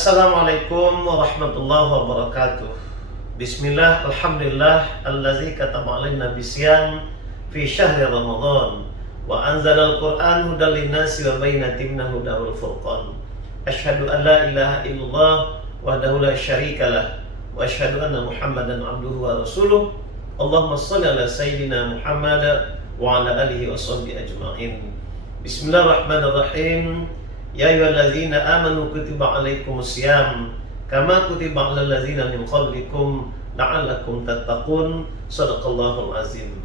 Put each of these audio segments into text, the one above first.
Assalamualaikum warahmatullahi wabarakatuh. Bismillah, alhamdulillah, allazi kataba alaina bisyam fi syahri Ramadan wa anzalal Qur'an hudan linnasi wa bayyinatin minal huda wal furqan. Asyhadu an la ilaha illallah wahdahu la syarikalah wa asyhadu anna Muhammadan abduhu wa rasuluh. Allahumma shalli ala sayyidina Muhammad wa ala alihi wa sahbihi ajma'in. Bismillahirrahmanirrahim. Ya ayyuhallazina amanu kutiba alaikumusiyam kama kutiba alal ladzina min qablikum la'allakum tattaqun. Shadaqallahul azim.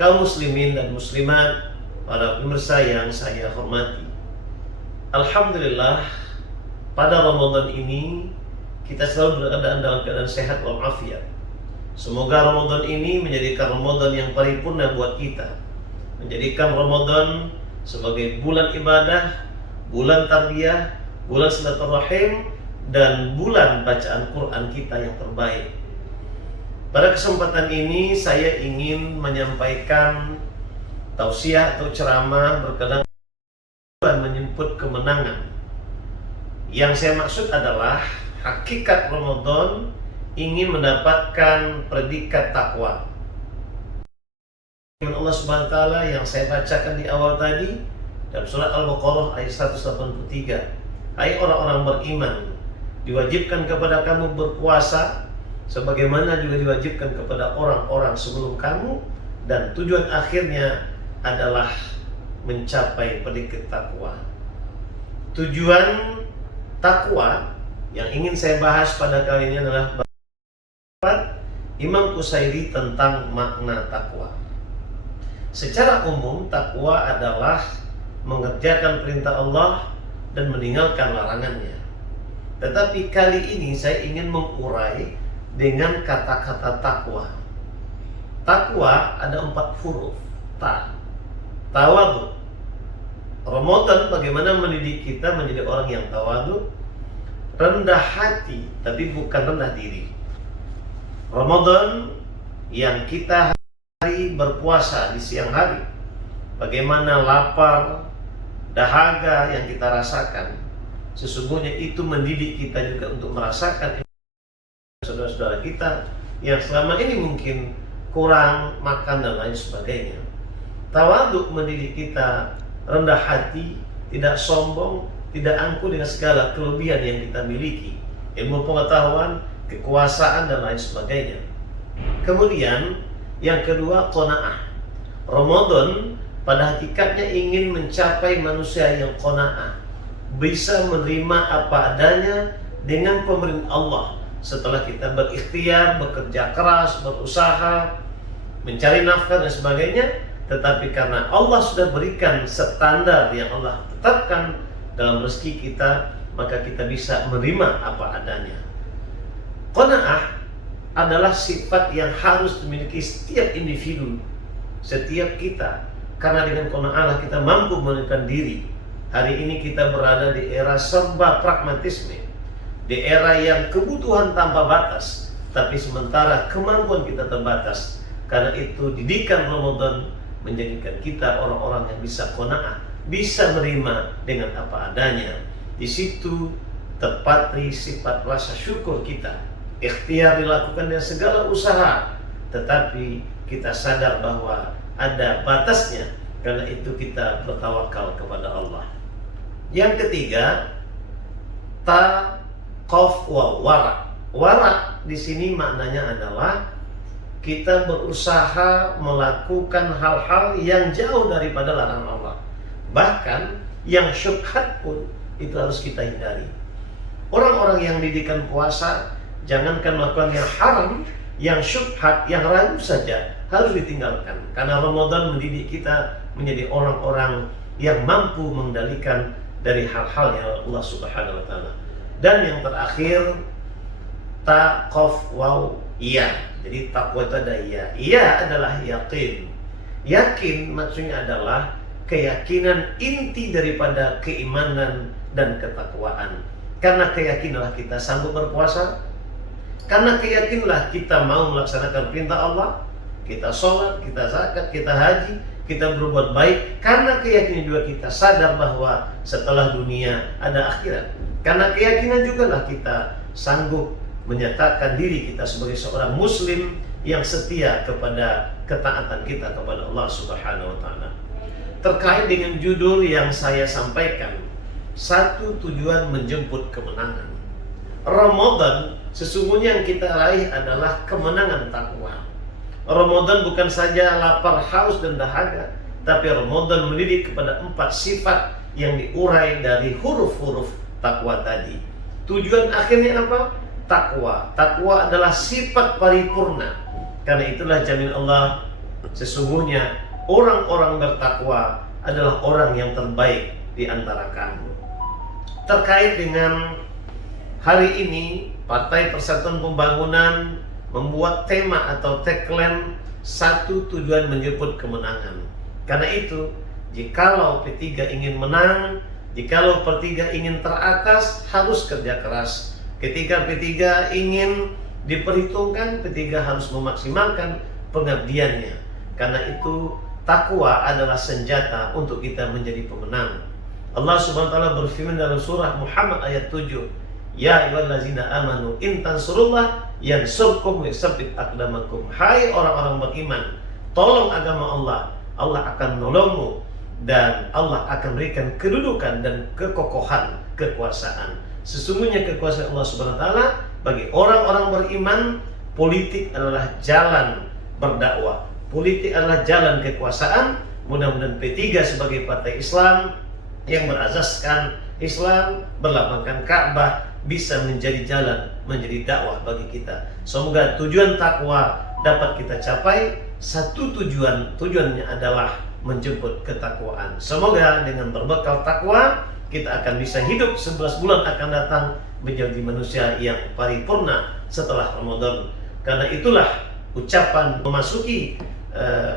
Kaum muslimin dan muslimat, para pemirsa yang saya hormati, alhamdulillah pada Ramadan ini kita selalu berada dalam keadaan sehat walafiat. Semoga Ramadan ini menjadikan Ramadan yang paripurna buat kita, menjadikan Ramadan sebagai bulan ibadah, bulan tarbiyah, bulan silaturahim, dan bulan bacaan Quran kita yang terbaik. Pada kesempatan ini saya ingin menyampaikan tausiah atau ceramah berkenaan menyebut kemenangan. Yang saya maksud adalah hakikat Ramadan ingin mendapatkan predikat takwa. Allah Subhanahu wa taala yang saya bacakan di awal tadi dalam surat Al-Baqarah ayat 183. Hai orang-orang beriman, diwajibkan kepada kamu berpuasa sebagaimana juga diwajibkan kepada orang-orang sebelum kamu, dan tujuan akhirnya adalah mencapai predikat takwa. Tujuan takwa yang ingin saya bahas pada kali ini adalah Imam Qusairi tentang makna takwa. Secara umum, takwa adalah mengerjakan perintah Allah dan meninggalkan larangannya. Tetapi kali ini saya ingin mengurai dengan kata-kata takwa. Takwa ada 4 huruf. Tawadu. Ramadan bagaimana mendidik kita menjadi orang yang tawadu, rendah hati tapi bukan rendah diri. Ramadan yang kita berpuasa di siang hari, bagaimana lapar, dahaga yang kita rasakan, sesungguhnya itu mendidik kita juga untuk merasakan saudara-saudara kita yang selama ini mungkin kurang makan dan lain sebagainya. Tawadhu mendidik kita rendah hati, tidak sombong, tidak angkuh dengan segala kelebihan yang kita miliki, ilmu pengetahuan, kekuasaan dan lain sebagainya. Kemudian yang kedua, qanaah. Ramadan pada hakikatnya ingin mencapai manusia yang qanaah, bisa menerima apa adanya dengan pemberian Allah setelah kita berikhtiar, bekerja keras, berusaha, mencari nafkah dan sebagainya. Tetapi karena Allah sudah berikan standar yang Allah tetapkan dalam rezeki kita, maka kita bisa menerima apa adanya. Qanaah adalah sifat yang harus dimiliki setiap individu, setiap kita. Karena dengan qanaah kita mampu menentukan diri. Hari ini kita berada di era serba pragmatisme, di era yang kebutuhan tanpa batas, tapi sementara kemampuan kita terbatas. Karena itu didikan Ramadan menjadikan kita orang-orang yang bisa qanaah, bisa menerima dengan apa adanya. Di situ terpatri sifat rasa syukur kita. Ikhtiar dilakukan dengan segala usaha, tetapi kita sadar bahwa ada batasnya. Karena itu kita bertawakal kepada Allah. Yang ketiga, taqaf wa wara. Wara di sini maknanya adalah kita berusaha melakukan hal-hal yang jauh daripada larangan Allah. Bahkan yang syubhat pun itu harus kita hindari. Orang-orang yang didikan puasa, jangankan melakukan yang haram, yang syubhat, yang ragu saja harus ditinggalkan. Karena Ramadan mendidik kita menjadi orang-orang yang mampu mengendalikan dari hal-hal yang Allah Subhanahu wa taala. Dan yang terakhir, taqaf wa iya. Jadi takwa itu ada iya. Iya adalah yakin. Yakin maksudnya adalah keyakinan inti daripada keimanan dan ketakwaan. Karena keyakinanlah kita sanggup berpuasa. Karena keyakinlah kita mau melaksanakan perintah Allah, kita sholat, kita zakat, kita haji, kita berbuat baik. Karena keyakinan juga kita sadar bahwa setelah dunia ada akhirat. Karena keyakinan juga lah kita sanggup menyatakan diri kita sebagai seorang muslim yang setia kepada ketaatan kita kepada Allah Subhanahu wa taala. Terkait dengan judul yang saya sampaikan, satu tujuan menjemput kemenangan. Ramadan sesungguhnya yang kita raih adalah kemenangan takwa. Ramadan bukan saja lapar, haus dan dahaga, tapi Ramadan mendidik kepada 4 sifat yang diurai dari huruf-huruf takwa tadi. Tujuan akhirnya apa? Takwa. Takwa adalah sifat paripurna. Karena itulah jamin Allah, sesungguhnya orang-orang bertakwa adalah orang yang terbaik di antara kamu. Terkait dengan hari ini, Partai Persatuan Pembangunan membuat tema atau tagline satu tujuan menjemput kemenangan. Karena itu, jikalau P3 ingin menang, jikalau P3 ingin teratas, harus kerja keras. Ketika P3 ingin diperhitungkan, P3 harus memaksimalkan pengabdiannya. Karena itu takwa adalah senjata untuk kita menjadi pemenang. Allah Subhanahu wa taala berfirman dalam surah Muhammad ayat 7, ya ayyuhallazina amanu in tansurullah yansurkum wa yutsabbit aqdamakum. Hai orang-orang beriman, tolong agama Allah, Allah akan menolongmu dan Allah akan berikan kedudukan dan kekokohan kekuasaan. Sesungguhnya kekuasaan Allah Subhanahu wa taala bagi orang-orang beriman. Politik adalah jalan berdakwah, politik adalah jalan kekuasaan. Mudah-mudahan P3 sebagai partai Islam yang berazaskan Islam, berlambangkan Ka'bah, bisa menjadi jalan, menjadi dakwah bagi kita. Semoga tujuan takwa dapat kita capai. Satu tujuannya adalah menjemput ketakwaan. Semoga dengan berbekal takwa kita akan bisa hidup 11 bulan akan datang menjadi manusia yang paripurna setelah Ramadan. Karena itulah ucapan memasuki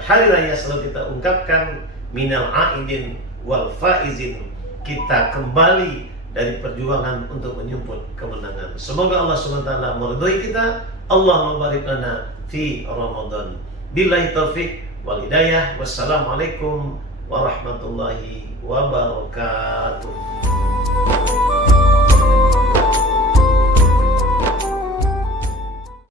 hari raya selalu kita ungkapkan minal aidin wal faizin. Kita kembali dari perjuangan untuk menyambut kemenangan. Semoga Allah SWT meridhai kita. Allahumma barik lana fi Ramadan. Billahi taufik wal hidayah. Wassalamualaikum warahmatullahi wabarakatuh.